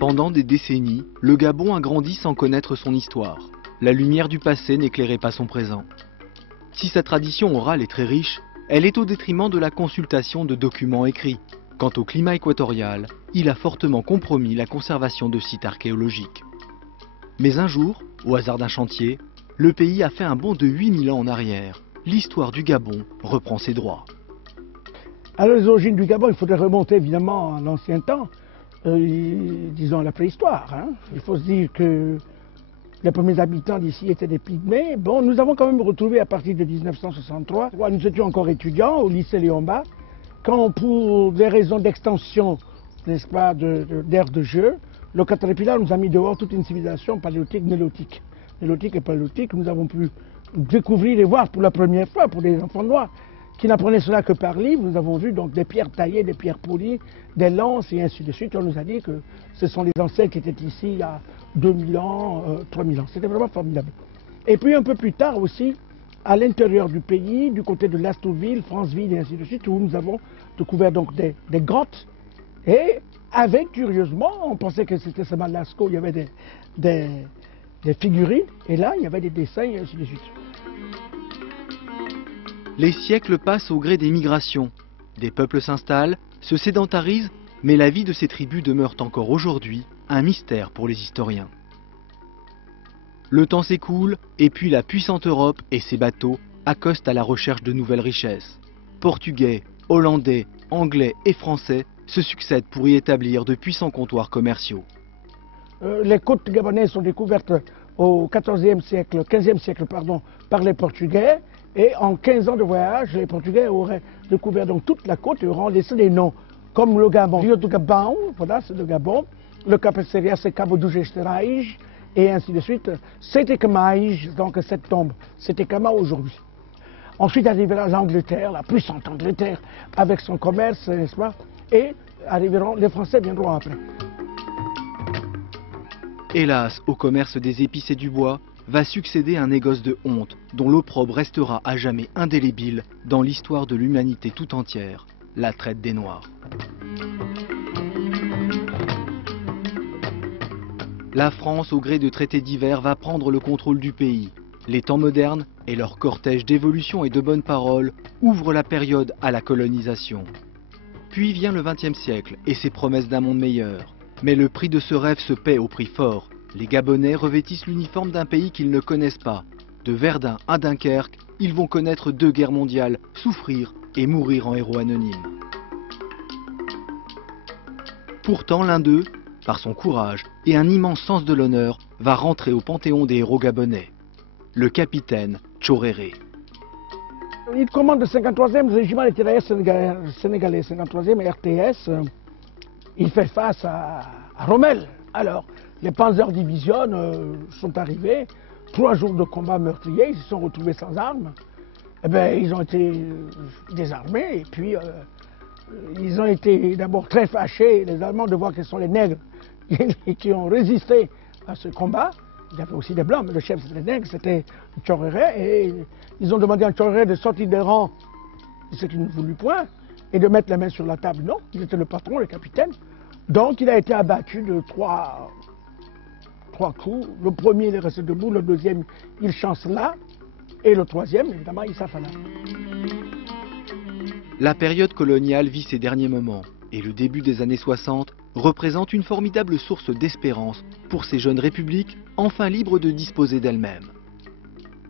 Pendant des décennies, le Gabon a grandi sans connaître son histoire. La lumière du passé n'éclairait pas son présent. Si sa tradition orale est très riche, elle est au détriment de la consultation de documents écrits. Quant au climat équatorial, il a fortement compromis la conservation de sites archéologiques. Mais un jour, au hasard d'un chantier, le pays a fait un bond de 8000 ans en arrière. L'histoire du Gabon reprend ses droits. Alors les origines du Gabon, il faudrait remonter évidemment à l'ancien temps, disons à la préhistoire. Il faut se dire que les premiers habitants d'ici étaient des pygmées. Bon, nous avons quand même retrouvé à partir de 1963, nous étions encore étudiants au lycée Léon-Mba, quand pour des raisons d'extension, n'est-ce pas, d'aire de jeu, le Caterpillar nous a mis dehors toute une civilisation paléolithique, néolithique. Néolithique et paléolithique, nous avons pu découvrir et voir pour la première fois, pour des enfants noirs, qui n'apprenaient cela que par livre. Nous avons vu donc des pierres taillées, des pierres polies, des lances et ainsi de suite. On nous a dit que ce sont les ancêtres qui étaient ici il y a 2000 ans, 3000 ans. C'était vraiment formidable. Et puis un peu plus tard aussi, à l'intérieur du pays, du côté de Lastouville, Franceville et ainsi de suite, où nous avons découvert donc des grottes. Et avec, curieusement, on pensait que c'était seulement Lascaux, il y avait des figurines, et là il y avait des dessins et ainsi de suite. Les siècles passent au gré des migrations. Des peuples s'installent, se sédentarisent, mais la vie de ces tribus demeure encore aujourd'hui un mystère pour les historiens. Le temps s'écoule, et puis la puissante Europe et ses bateaux accostent à la recherche de nouvelles richesses. Portugais, Hollandais, Anglais et Français se succèdent pour y établir de puissants comptoirs commerciaux. Les côtes gabonaises sont découvertes au XIVe siècle, XVe siècle pardon, par les Portugais. Et en 15 ans de voyage, les Portugais auraient découvert donc toute la côte et auraient laissé des noms, comme le Gabon. Rio do Gabão, voilà, c'est le Gabon. Le Cap Seria, c'est Cabo do Gesterais, et ainsi de suite. C'était Camaïge, donc cette tombe, c'était Cama aujourd'hui. Ensuite arrivera l'Angleterre, la puissante Angleterre, avec son commerce, n'est-ce pas? Et arriveront, les Français viendront après. Hélas, au commerce des épices et du bois, va succéder un négoce de honte dont l'opprobre restera à jamais indélébile dans l'histoire de l'humanité tout entière, la traite des Noirs. La France, au gré de traités divers, va prendre le contrôle du pays. Les temps modernes et leur cortège d'évolution et de bonnes paroles ouvrent la période à la colonisation. Puis vient le XXe siècle et ses promesses d'un monde meilleur. Mais le prix de ce rêve se paie au prix fort. Les Gabonais revêtissent l'uniforme d'un pays qu'ils ne connaissent pas. De Verdun à Dunkerque, ils vont connaître 2 guerres mondiales, souffrir et mourir en héros anonymes. Pourtant, l'un d'eux, par son courage et un immense sens de l'honneur, va rentrer au panthéon des héros gabonais. Le capitaine Tchoréré. Il commande le 53e régiment des tirailleurs sénégalais, 53e RTS. Il fait face à Rommel. Alors, les Panzer Division sont arrivés, 3 jours de combat meurtrier, ils se sont retrouvés sans armes. Eh bien, ils ont été désarmés et puis ils ont été d'abord très fâchés, les Allemands, de voir que ce sont les nègres qui ont résisté à ce combat. Il y avait aussi des blancs, mais le chef c'était les nègres, c'était Tchoréré, et ils ont demandé à Tchoréré de sortir des rangs, ce qu'il ne voulut point, et de mettre la main sur la table. Non, il était le patron, le capitaine. Donc il a été abattu de 3 coups. Le premier, il est resté debout, le deuxième, il chancela, et le troisième, évidemment, il s'affala. La période coloniale vit ses derniers moments, et le début des années 60 représente une formidable source d'espérance pour ces jeunes républiques enfin libres de disposer d'elles-mêmes.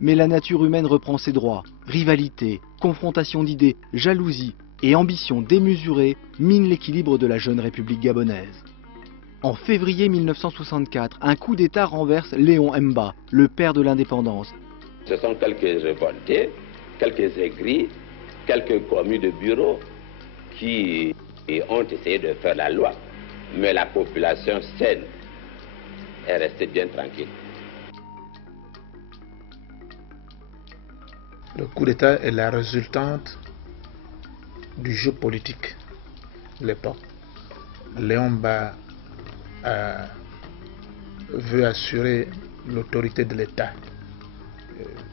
Mais la nature humaine reprend ses droits. Rivalité, confrontation d'idées, jalousie et ambition démesurée minent l'équilibre de la jeune République gabonaise. En février 1964, un coup d'État renverse Léon Mba, le père de l'indépendance. Ce sont quelques révoltés, quelques aigris, quelques commis de bureau qui ont essayé de faire la loi. Mais la population saine est restée bien tranquille. Le coup d'État est la résultante du jeu politique de l'époque. Léon Mba veut assurer l'autorité de l'État.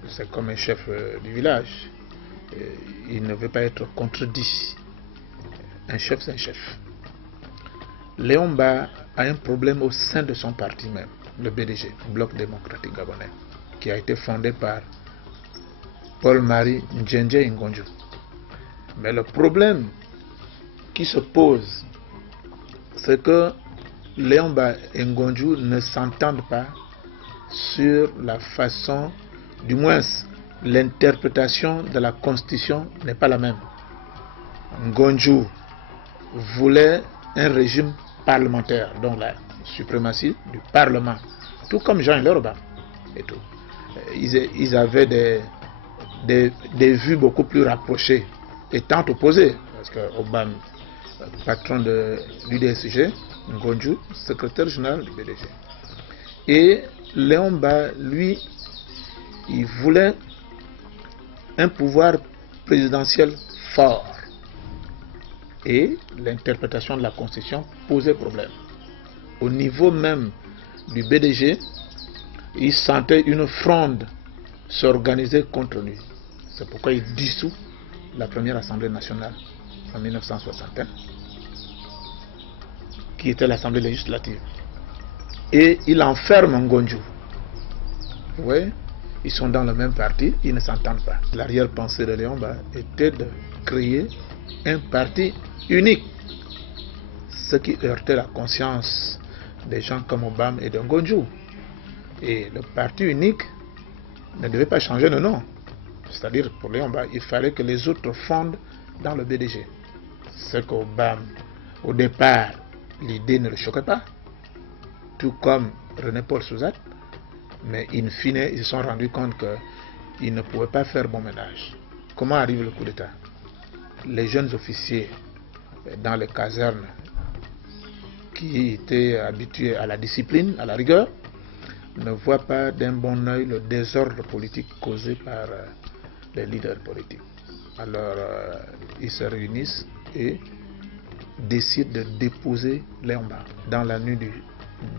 C'est comme un chef du village. Il ne veut pas être contredit. Un chef, c'est un chef. Léon Mba a un problème au sein de son parti même, le BDG, Bloc démocratique gabonais, qui a été fondé par Paul-Marie Ndjendje Ngonju. Mais le problème qui se pose, c'est que Léomba et Ngonju ne s'entendent pas sur la façon, du moins l'interprétation de la Constitution n'est pas la même. Ngonju voulait un régime parlementaire, donc la suprématie du Parlement, tout comme Jean Léorba et tout. Ils avaient des vues beaucoup plus rapprochées, étant opposés, parce que Obama, patron de l'UDSG, Ngonju, secrétaire général du BDG. Et Léomba, lui, il voulait un pouvoir présidentiel fort. Et l'interprétation de la Constitution posait problème. Au niveau même du BDG, il sentait une fronde s'organiser contre lui. C'est pourquoi il dissout la première Assemblée nationale en 1961, qui était l'Assemblée législative. Et il enferme Ngonju. Vous voyez, ils sont dans le même parti, ils ne s'entendent pas. L'arrière-pensée de Léomba était de créer un parti unique, ce qui heurtait la conscience des gens comme Obama et de Ngonju. Et le parti unique ne devait pas changer de nom. C'est-à-dire, pour Léomba, il fallait que les autres fondent dans le BDG. Ce qu'Obama, au départ, l'idée ne le choquait pas, tout comme René-Paul Souzat, mais in fine, ils se sont rendus compte qu'ils ne pouvaient pas faire bon ménage. Comment arrive le coup d'État? Les jeunes officiers dans les casernes qui étaient habitués à la discipline, à la rigueur, ne voient pas d'un bon œil le désordre politique causé par les leaders politiques. Alors, ils se réunissent et décident de déposer Léomba dans la nuit du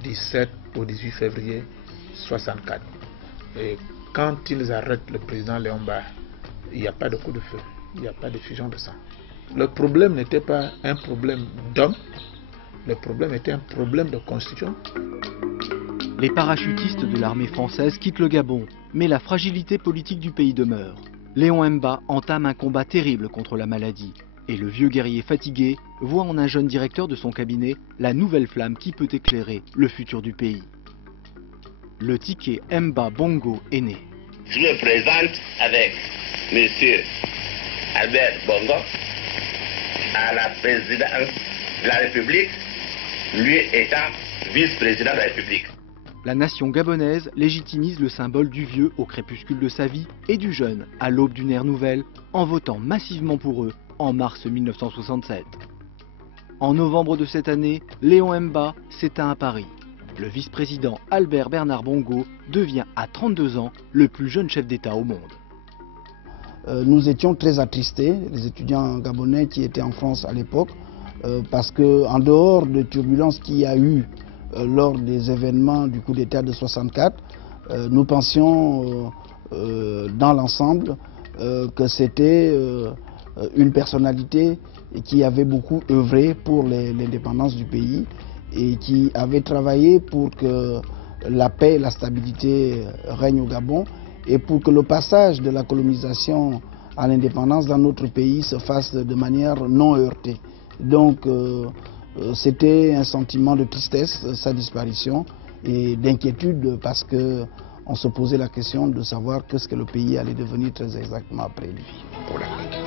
17 au 18 février 1964. Et quand ils arrêtent le président Léomba, il n'y a pas de coup de feu, il n'y a pas de fusion de sang. Le problème n'était pas un problème d'homme, le problème était un problème de constitution. Les parachutistes de l'armée française quittent le Gabon, mais la fragilité politique du pays demeure. Léon Mba entame un combat terrible contre la maladie, et le vieux guerrier fatigué voit en un jeune directeur de son cabinet la nouvelle flamme qui peut éclairer le futur du pays. Le ticket Mba Bongo est né. Je me présente avec M. Albert Bongo à la présidence de la République, lui étant vice-président de la République. La nation gabonaise légitimise le symbole du vieux au crépuscule de sa vie et du jeune à l'aube d'une ère nouvelle en votant massivement pour eux en mars 1967. En novembre de cette année, Léon Mba s'éteint à Paris. Le vice-président Albert Bernard Bongo devient à 32 ans le plus jeune chef d'État au monde. Nous étions très attristés, les étudiants gabonais qui étaient en France à l'époque, parce qu'en dehors des turbulences qu'il y a eu lors des événements du coup d'État de 64, nous pensions dans l'ensemble que c'était une personnalité qui avait beaucoup œuvré pour l'indépendance du pays et qui avait travaillé pour que la paix et la stabilité règnent au Gabon et pour que le passage de la colonisation à l'indépendance dans notre pays se fasse de manière non heurtée. Donc c'était un sentiment de tristesse, sa disparition, et d'inquiétude parce qu'on se posait la question de savoir qu'est-ce que le pays allait devenir très exactement après lui. Pour l'Afrique.